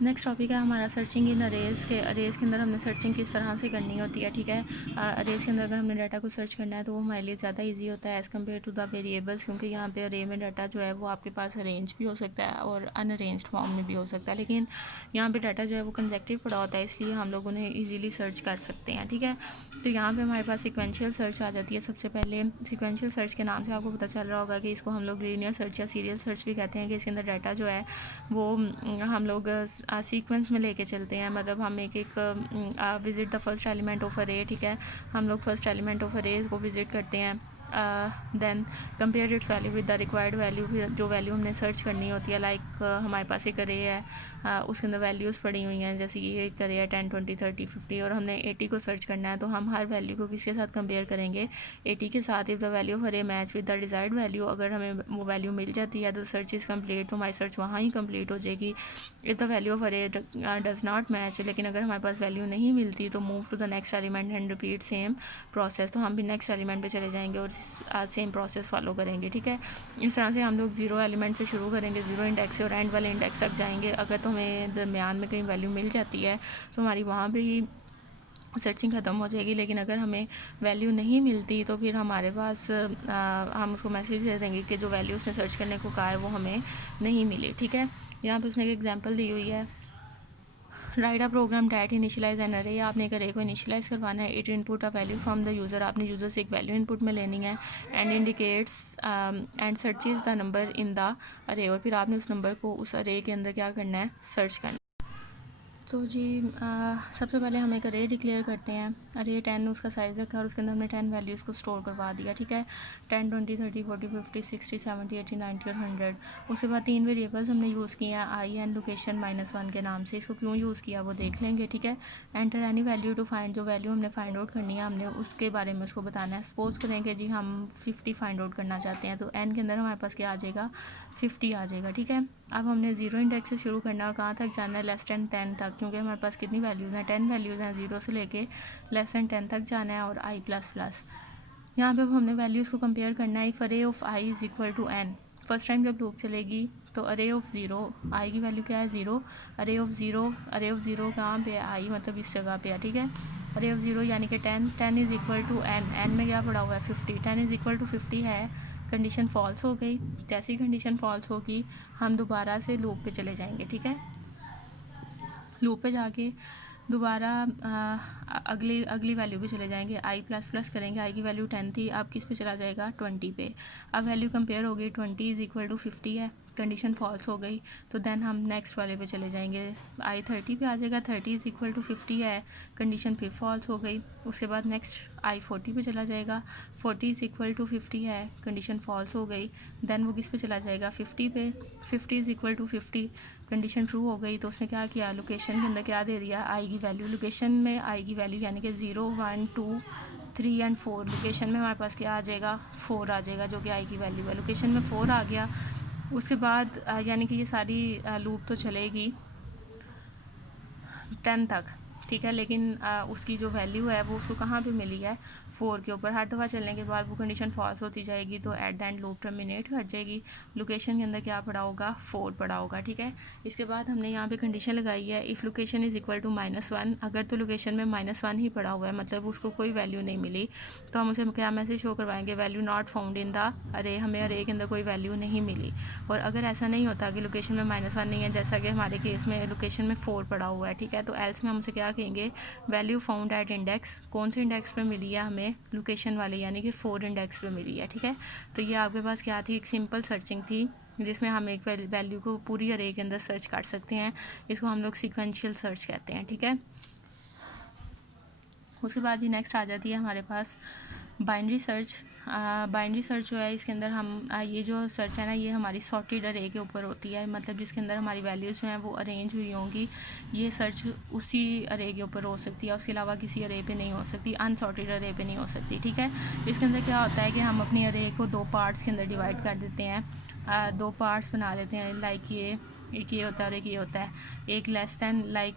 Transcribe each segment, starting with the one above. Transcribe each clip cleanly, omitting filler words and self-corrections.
Next topic है हमारा searching इन अरेज़ के। अरेज़ के अंदर हमने सर्चिंग किस तरह से करनी होती है, ठीक है। अरेज़ के अंदर अगर हमने डाटा को सर्च करना है तो वो हमारे लिए ज़्यादा इजी होता है as compare to the variables, क्योंकि यहाँ पे अरे में डाटा जो है वो आपके पास अरेंज भी हो सकता है और अनअरेंज्ड फॉर्म में भी हो सकता है, लेकिन यहाँ पे डाटा जो है वो कंसेक्टिव पड़ा होता है, इसलिए हम लोग उन्हें ईजिली सर्च कर सकते हैं, ठीक है। तो यहाँ पे हमारे पास सिक्वेंशियल सर्च आ जाती है। सबसे पहले सिक्वेंशियल सर्च के नाम से आपको पता चल रहा होगा कि इसको हम लोग लीनियर सर्च या सीरियल सर्च भी कहते हैं, कि इसके अंदर डाटा जो है वो हम लोग सीक्वेंस में लेके चलते हैं। मतलब हम एक visit the first element of अरे, ठीक है। हम लोग फर्स्ट एलिमेंट ऑफ अरे को विज़िट करते हैं, then compare its value with the required value. फिर जो वैल्यू हमने सर्च करनी होती है, लाइक हमारे पास एक अरे है, उसके अंदर वैल्यूज़ पड़ी हुई हैं, जैसे ये एक अरे है 10, 20, 30, 50 और हमने 80 को सर्च करना है, तो हम हर वैल्यू को किसके साथ कंपेयर करेंगे, 80 के साथ। इफ़ द वैल्यू ऑफ अरे match with the desired value, अगर हमें वो वैल्यू मिल जाती है तो सर्च इज़ कम्प्लीट, तो हमारी सर्च वहाँ ही कम्प्लीट हो जाएगी। If the value of array does not match, लेकिन अगर हमारे पास वैल्यू नहीं मिलती तो move to the next element and repeat same process, तो हम भी नेक्स्ट एलिमेंट पे चले जाएंगे और सेम प्रोसेस फॉलो करेंगे, ठीक है। इस तरह से हम लोग जीरो एलिमेंट से शुरू करेंगे, ज़ीरो इंडेक्स से, और एंड वाले इंडेक्स तक जाएंगे। अगर तो हमें दरमियान में कहीं वैल्यू मिल जाती है तो हमारी वहाँ पे ही सर्चिंग ख़त्म हो जाएगी, लेकिन अगर हमें वैल्यू नहीं मिलती तो फिर हमारे पास हम उसको मैसेज दे देंगे कि जो वैल्यू उसने सर्च करने को कहा है वो हमें नहीं मिली, ठीक है। यहाँ पे उसने एक एग्जांपल दी हुई है, write a program that initialize an array. आपने एक अरे को इनिशियलाइज करवाना है। It input a value from the user, आपने यूज़र से एक वैल्यू इनपुट में लेनी है, and indicates and searches the number in the array, और फिर आपने उस नंबर को उस अरे के अंदर क्या करना है, सर्च करना है। तो जी सबसे पहले हम एक अरे डिक्लेयर करते हैं। अरे 10 उसका साइज़ रखा और उसके अंदर हमने 10 वैल्यूज़ को स्टोर करवा दिया, ठीक है। 10, 20, 30, 40, 50, 60, 70, 80, 90 और 100। उसके बाद 3 वेरिएबल्स हमने यूज़ किए हैं, आई एंड लोकेशन -1 के नाम से। इसको क्यों यूज़ किया वो देख लेंगे, ठीक है। Enter any value to find, जो वैल्यू हमने फाइंड आउट करनी है हमने उसके बारे में उसको बताना है। सपोज़ करेंगे जी हम 50 फाइंड आउट करना चाहते हैं, तो एन के अंदर हमारे पास क्या आ जाएगा, 50 आ जाएगा, ठीक है। अब हमने ज़ीरो इंडेक्स से शुरू करना है, कहाँ तक जाना है, लेस देन 10 तक, क्योंकि हमारे पास कितनी वैल्यूज़ हैं, 10 वैल्यूज़ हैं। ज़ीरो से लेके लेस देन 10 तक जाना है, और आई प्लस प्लस। यहाँ पे हमने वैल्यूज़ को कंपेयर करना है। If array of I is equal to N, first time जब लूप चलेगी तो अरे ऑफ ज़ीरो, आई की वैल्यू क्या है, ज़ीरो। अरे ऑफ ज़ीरो कहाँ पे है, आई मतलब इस जगह पे है, ठीक है। अरे ऑफ ज़ीरो यानी कि 10 is equal to N, N में क्या पड़ा हुआ है, 50। 10 इज़ इक्वल टू 50 है, कंडीशन फॉल्स हो गई। जैसी कंडीशन फॉल्स होगी हम दोबारा से लूप पे चले जाएंगे, ठीक है। लूप पे जाके दोबारा अगली वैल्यू पे चले जाएंगे, आई प्लस प्लस करेंगे। आई की वैल्यू 10 थी, अब किस पे चला जाएगा, 20 पे। अब वैल्यू कंपेयर हो गई, 20 इज़ इक्वल टू 50 है, कंडीशन फॉल्स हो गई, तो देन हम नेक्स्ट वाले पे चले जाएंगे। आई 30 पे आ जाएगा, 30 इज़ इक्वल टू 50 है, कंडीशन फिर फॉल्स हो गई। उसके बाद नेक्स्ट आई 40 पे चला जाएगा, 40 इज़ इक्वल टू 50 है, कंडीशन फॉल्स हो गई। देन वो किस पे चला जाएगा, 50 पे। 50 is equal to 50, condition true हो गई, तो उसने क्या किया, लोकेशन के अंदर क्या दे दिया, आई की वैल्यू। लोकेशन में आई की वैल्यू यानी कि 0, 1, 2, 3 एंड 4। लोकेशन में हमारे पास क्या आ जाएगा, 4 आ जाएगा, जो कि आई की वैल्यू है। लोकेशन में 4 आ गया। उसके बाद यानी कि ये सारी लूप तो चलेगी 10 तक, ठीक है, लेकिन उसकी जो वैल्यू है वो उसको कहाँ पे मिली है, 4 के ऊपर। हर दफ़ा चलने के बाद वो कंडीशन फॉल्स होती जाएगी, तो at the end loop terminate कर जाएगी। लोकेशन के अंदर क्या पड़ा होगा, 4 पड़ा होगा, ठीक है। इसके बाद हमने यहाँ पे कंडीशन लगाई है, if location is equal to -1। अगर तो लोकेशन में -1 ही पड़ा हुआ है, मतलब उसको कोई वैल्यू नहीं मिली, तो हम उसे क्या मैसेज शो करवाएंगे, value not found in the अरे, हमें अरे के अंदर कोई वैल्यू नहीं मिली। और अगर ऐसा नहीं होता कि लोकेशन में -1 नहीं है, जैसा कि हमारे केस में लोकेशन में 4 पड़ा हुआ है, ठीक है, तो एल्स में हम उसे क्या कहेंगे, वैल्यू फाउंड एट इंडेक्स। कौन से इंडेक्स पे मिली है हमें, लोकेशन वाले, यानी कि 4 इंडेक्स पे मिली है, ठीक है। तो ये आपके पास क्या थी, एक सिंपल सर्चिंग थी, जिसमें हम एक वैल्यू को पूरी अरे के अंदर सर्च कर सकते हैं। इसको हम लोग सीक्वेंशियल सर्च कहते हैं, ठीक है। उसके बाद ही नेक्स्ट आ जाती है हमारे पास बाइनरी सर्च। बाइनरी सर्च जो है, इसके अंदर हम ये जो सर्च है ना, ये हमारी सॉर्टेड अरे के ऊपर होती है, मतलब जिसके अंदर हमारी वैल्यूज़ जो हैं वो अरेंज हुई होंगी। ये सर्च उसी अरे के ऊपर हो सकती है, उसके अलावा किसी अरे पे नहीं हो सकती, अनसॉर्टेड अरे पे नहीं हो सकती, ठीक है। इसके अंदर क्या होता है कि हम अपनी अरे को 2 पार्ट्स के अंदर डिवाइड कर देते हैं, 2 पार्ट्स बना लेते हैं, लाइक ये एक ये होता है और एक ये होता है। एक लेस दैन लाइक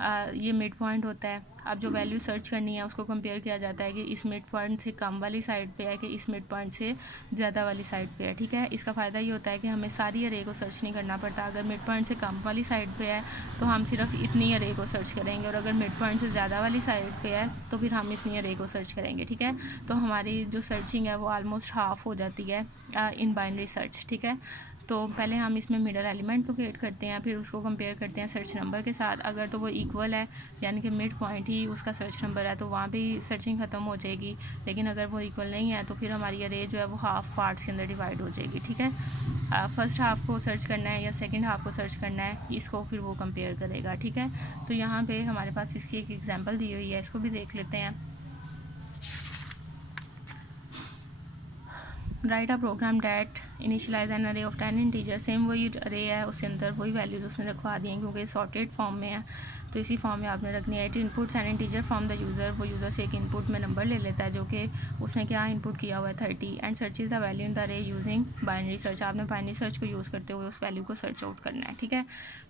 ये मिड पॉइंट होता है। अब जो वैल्यू सर्च करनी है उसको कंपेयर किया जाता है कि इस मिड पॉइंट से कम वाली साइड पे है कि इस मिड पॉइंट से ज़्यादा वाली साइड पे है, ठीक है। इसका फ़ायदा ये होता है कि हमें सारी अरे को सर्च नहीं करना पड़ता। अगर मिड पॉइंट से कम वाली साइड पे है तो हम सिर्फ इतनी अरे को सर्च करेंगे, और अगर मिड पॉइंट से ज़्यादा वाली साइड पे है तो फिर हम इतनी अरे को सर्च करेंगे, ठीक है। तो हमारी जो सर्चिंग है वो ऑलमोस्ट हाफ हो जाती है इन बाइनरी सर्च, ठीक है। तो पहले हम इसमें मिडल एलिमेंट को क्रिएट करते हैं, फिर उसको कंपेयर करते हैं सर्च नंबर के साथ। अगर तो वो इक्वल है यानी कि मिड पॉइंट ही उसका सर्च नंबर है तो वहाँ भी सर्चिंग ख़त्म हो जाएगी। लेकिन अगर वो इक्वल नहीं है तो फिर हमारी अरे जो है वो हाफ पार्ट्स के अंदर डिवाइड हो जाएगी, ठीक है। फर्स्ट हाफ को सर्च करना है या सेकंड हाफ को सर्च करना है, इसको फिर वो कंपेयर करेगा, ठीक है। तो यहाँ पे हमारे पास इसकी एक एग्जांपल दी हुई है, इसको भी देख लेते हैं। Write a program that initialize an array of 10 integer. Same वही अरे है, उसके अंदर वही वैल्यूज उसने रखवा दी हैं क्योंकि सॉर्टेड फॉर्म में है तो इसी फॉर्म में आपने रखनी है। It inputs N integer from the user. वो यूज़र से एक इनपुट में नंबर ले लेता है जो कि उसने क्या इनपुट किया हुआ है 30, and searches the value in the अरे यूजिंग बाइनरी सर्च। आपने बाइनरी सर्च को यूज़ करते हुए उस वैल्यू को सर्च आउट करना है, ठीक है।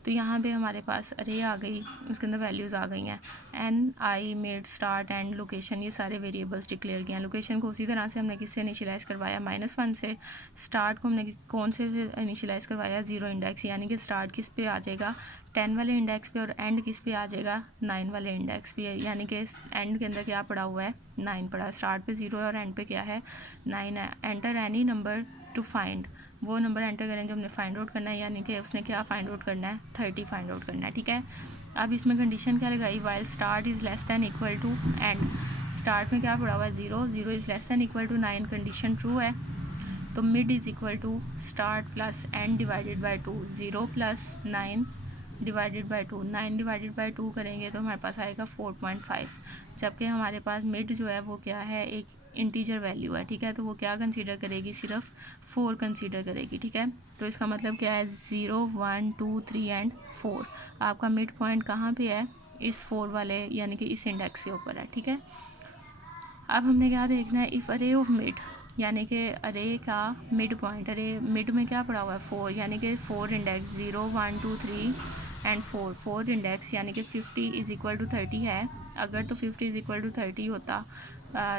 तो यहाँ पे हमारे पास अरे आ गई, उसके अंदर वैल्यूज़ आ गई हैं। N, I, mid, start end location, ये सारे वेरिएबल्स डिक्लेयर किए हैं। लोकेशन को उसी तरह से हमने किससे इनिशियलाइज़ करवाया, -1 से। स्टार्ट को हमने कौन से इनिशियलाइज़ करवाया, 0 इंडेक्स, यानी कि स्टार्ट किस पे आ जाएगा 10 वाले इंडेक्स पे, और एंड किस पे आ जाएगा 9 वाले इंडेक्स पे। यानी कि एंड के अंदर क्या पड़ा हुआ है 9 पड़ा, स्टार्ट पे 0 है और एंड पे क्या है 9 है। Enter any number two find, वो नंबर एंटर करें जो हमने फाइंड आउट करना है, यानी कि उसने क्या फाइंड आउट करना है 30 फाइंड आउट करना है, ठीक है। अब इसमें कंडीशन क्या लगाई, while start is less than equal to end. Start में क्या पड़ा हुआ है 0, 0 is less than equal to 9, condition true है। तो mid is equal to start plus end divided by 2, 0 plus 9 divided by 2, 9 divided by 2 करेंगे तो हमारे पास आएगा 4.5। जबकि हमारे पास मिड जो है वो क्या है, एक इंटीजर वैल्यू है, ठीक है। तो वो क्या कंसीडर करेगी, सिर्फ 4 कंसीडर करेगी, ठीक है। तो इसका मतलब क्या है 0, 1, 2, 3 एंड 4। आपका मिड पॉइंट कहाँ पे है, इस 4 वाले यानी कि इस इंडेक्स के ऊपर है, ठीक है। अब हमने क्या देखना है, इफ़ अरे ऑफ मिड, यानी कि अरे का मिड पॉइंट, अरे मिड में क्या पड़ा हुआ है 4, यानी कि 4 इंडेक्स 0, 1, 2, 3 एंड 4 इंडेक्स, यानी कि 50 इज़ इक्वल टू 30 है। अगर तो 50 इज़ इक्वल टू 30 होता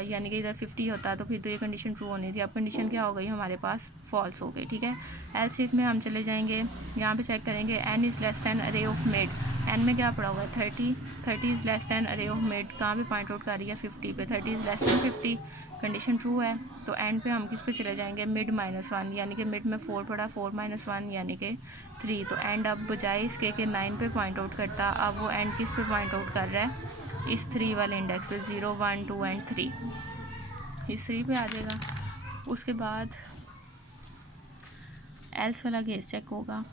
यानी कि इधर 50 होता तो फिर तो ये कंडीशन ट्रू होनी थी। अब कंडीशन क्या हो गई हमारे पास, फॉल्स हो गई, ठीक है। एल्स इफ में हम चले जाएंगे, यहाँ पे चेक करेंगे N is less than array of mid. N में क्या पड़ा हुआ है 30, 30 is less than array of mid, कहाँ पे पॉइंट आउट कर रही है 50 पे, 30 is less then 50, condition true है। तो एंड पे हम किस पे चले जाएंगे, मिड -1, यानी कि मिड में 4 पड़ा, 4 - 1 यानी कि 3। तो एंड अब बजाय इसके कि 9 पे पॉइंट आउट करता, अब वो एंड किस पे पॉइंट आउट कर रहा है, इस 3 वाले इंडेक्स पे, 0, 1, 2 एंड 3, इस 3 पे आ जाएगा। उसके बाद एल्स वाला केस चेक होगा।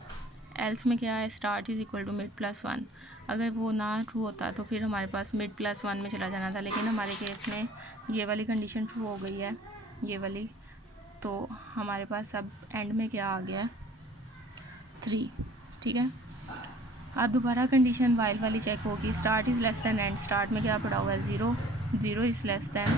एल्स में क्या है, start is equal to mid +1। अगर वो ना ट्रू होता तो फिर हमारे पास मिड +1 में चला जाना था, लेकिन हमारे केस में ये वाली कंडीशन ट्रू हो गई है, ये वाली। तो हमारे पास अब एंड में क्या आ गया है 3, ठीक है। अब दोबारा कंडीशन वाइल वाली चेक होगी, start is less then and. Start में क्या पड़ा हुआ है 0, 0 इज़ लेस दैन,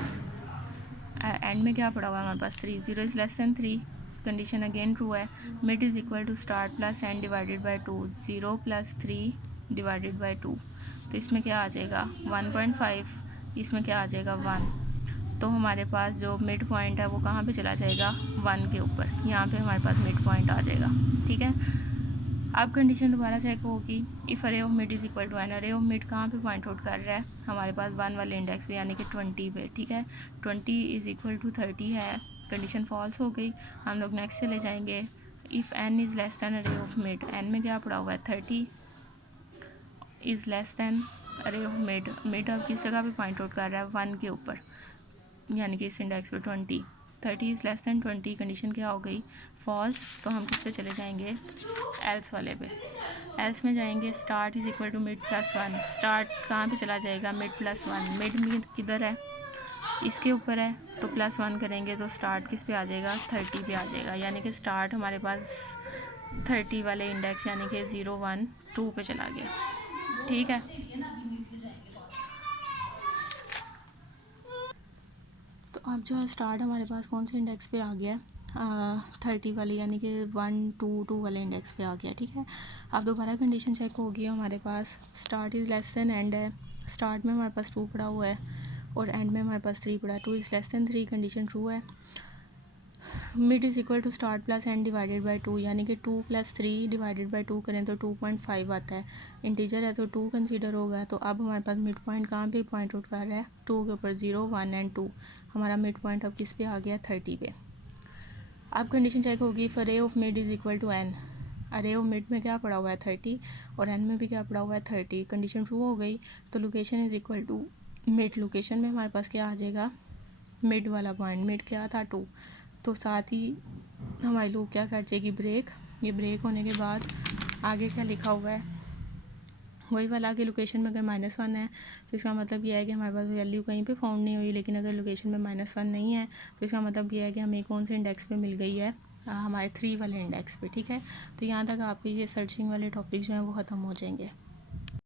एंड में क्या पड़ा हुआ है हमारे पास 3, 0 is less than 3, condition again true है। Mid is equal to start plus end divided by 2, 0 plus 3 divided by 2। तो इसमें क्या आ जाएगा 1.5, इसमें क्या आ जाएगा 1। तो हमारे पास जो मिड पॉइंट है वो कहाँ पे चला जाएगा 1 के ऊपर, यहाँ पे हमारे पास मिड पॉइंट आ जाएगा, ठीक है। अब कंडीशन दोबारा चेक होगी, if array of mid is equal to N. Array of mid कहाँ पे पॉइंट आउट कर रहा है हमारे पास 1 वाले इंडेक्स पे, यानी कि 20 पे, ठीक है। 20 इज़ इक्वल टू 30 है, कंडीशन फॉल्स हो गई। हम लोग नेक्स्ट चले जाएंगे, if N is less than array of mid. N में क्या पड़ा हुआ है 30 is less than array of mid. Mid अब किस जगह पे पॉइंट आउट कर रहा है 1 के ऊपर, यानी कि इस इंडेक्स पे 20। 30 इज़ लेस दैन 20, कंडीशन क्या हो गई फॉल्स। तो हम किस पे चले जाएंगे, एल्स वाले पे। एल्स में जाएंगे, start is equal to mid +1। Start कहाँ पे चला जाएगा मिड +1, मिड किधर है इसके ऊपर है, तो +1 करेंगे तो स्टार्ट किस पे आ जाएगा 30 पे आ जाएगा, यानी कि स्टार्ट हमारे पास 30 वाले इंडेक्स यानी कि 0, 1, 2 पे चला गया, ठीक है। तो अब जो है स्टार्ट हमारे पास कौन से इंडेक्स पे आ गया है 30 वाली यानी कि 1 2 वाले इंडेक्स पे आ गया, ठीक है। अब दोबारा कंडीशन चेक होगी हमारे पास start is less than end है। स्टार्ट में हमारे पास 2 पड़ा हुआ है और एंड में हमारे पास 3 पड़ा है। 2 is less than 3 condition true है। Mid is equal to start plus end divided by 2 यानी कि 2 + 3 डिवाइडेड बाई 2 करें तो 2.5 आता है। इंटीजर है तो 2 कंसीडर होगा। तो अब हमारे पास मिड पॉइंट कहाँ पे पॉइंट आउट कर रहा है, 2 के ऊपर 0 1 एंड 2। हमारा मिड पॉइंट अब किस पे आ गया, 30 पे। अब कंडीशन चेक होगी if array of mid is equal to N. Array of mid में क्या पड़ा हुआ है, 30 और एन में भी क्या पड़ा हुआ है, 30। कंडीशन ट्रू हो गई तो location is equal to mid. Location में हमारे पास क्या आ जाएगा, मिड वाला पॉइंट। मिड क्या था, 2। तो साथ ही हमारी लूप क्या कर जाएगी, ब्रेक। ये ब्रेक होने के बाद आगे क्या लिखा हुआ है, वही वाला कि लोकेशन में अगर -1 है तो इसका मतलब ये है कि हमारे पास वैल्यू कहीं पे फाउंड नहीं हुई। लेकिन अगर लोकेशन में -1 नहीं है तो इसका मतलब ये है कि हमें कौन से इंडेक्स पे मिल गई है, हमारे 3 वाले इंडेक्स पे, ठीक है। तो यहाँ तक आपके ये सर्चिंग वाले टॉपिक जो हैं वो ख़त्म हो जाएंगे।